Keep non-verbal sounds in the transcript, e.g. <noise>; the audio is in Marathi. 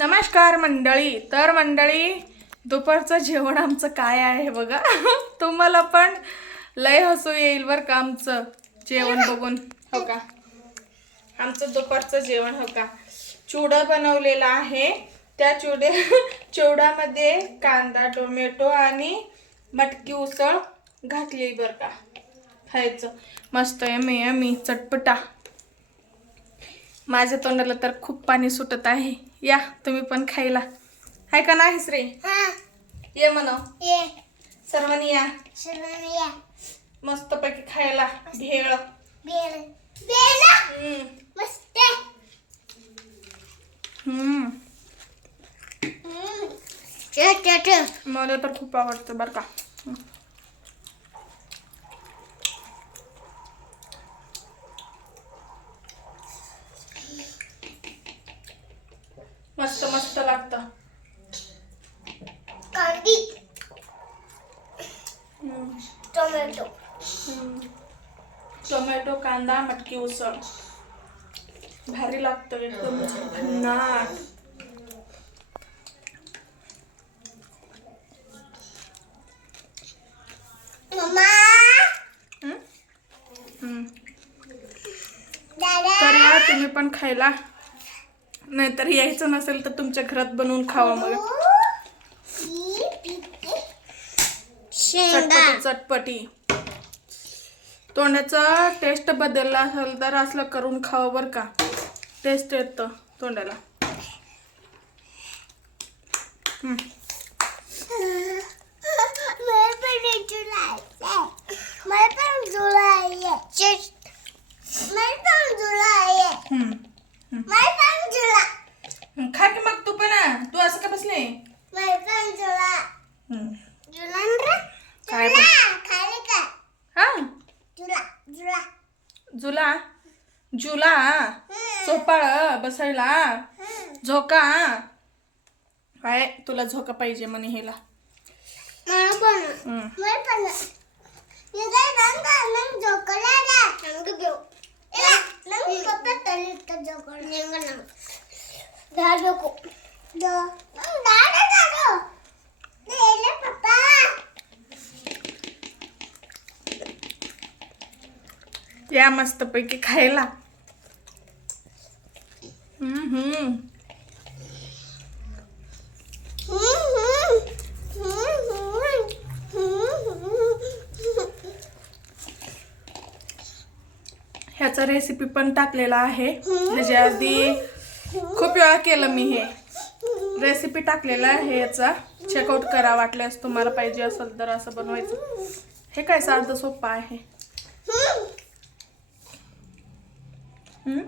नमस्कार मंडळी. तर मंडळी दुपारचं जेवण आमचं काय आहे बघा. <laughs> तुम्हाला पण लय हसू येईल बरं का आमचं जेवण बघून. हो का? आमचं दुपारचं जेवण हो का? चिवडा बनवलेला आहे. त्या चिवडे <laughs> चिवडामध्ये कांदा टोमॅटो आणि मटकी उसळ घातली बरं का. खायचं. मस्त यमी मी चटपटा. माझ्या तोंडाला तर खूप पाणी सुटत आहे. या तुम्ही पण खायला. हाय का नाही श्री हा. ये म्हणव ये. सर्वांनी या. सर्वांनी या. मस्त. पैकी खायला भेळ? मला तर खूप आवडतं बरं का. मस्त मस्त लागतं. कांदी. टोमॅटो. टोमॅटो कांदा मटकी उसळ. भारी लागतं एकदम. भन्नाट. तर या तुम्ही पण खायला. नाहीतर यायचं नसेल तर तुमच्या घरात बनवून खावा मग. चटपटी चटपटी. तोंडाचा टेस्ट बदलला असेल तर असलं करून खावं बरं का. टेस्ट येतं तोंडाला. मला पण जुलाई मला पण जुलाई मला पण जुलाई हम्म. मला पण जुलाई हम्म. खा की मग तू पण आ. कसले? असं का बसले काय पण- हा? जुला? जुला? बसायला झोका? काय? तुला झोका पाहिजे म्हणे हेला. मला या मस्तपैकी खायला. ह्याचा रेसिपी पण टाकलेला आहे. ह्याच्या आधी खूप वेळा केलं मी हे. रेसिपी टाकलेला आहे याचा चेकआउट करा वाटल्यास तुम्हाला पाहिजे असेल तर असं बनवायचं. हे काय साधं सोपं आहे? 嗯？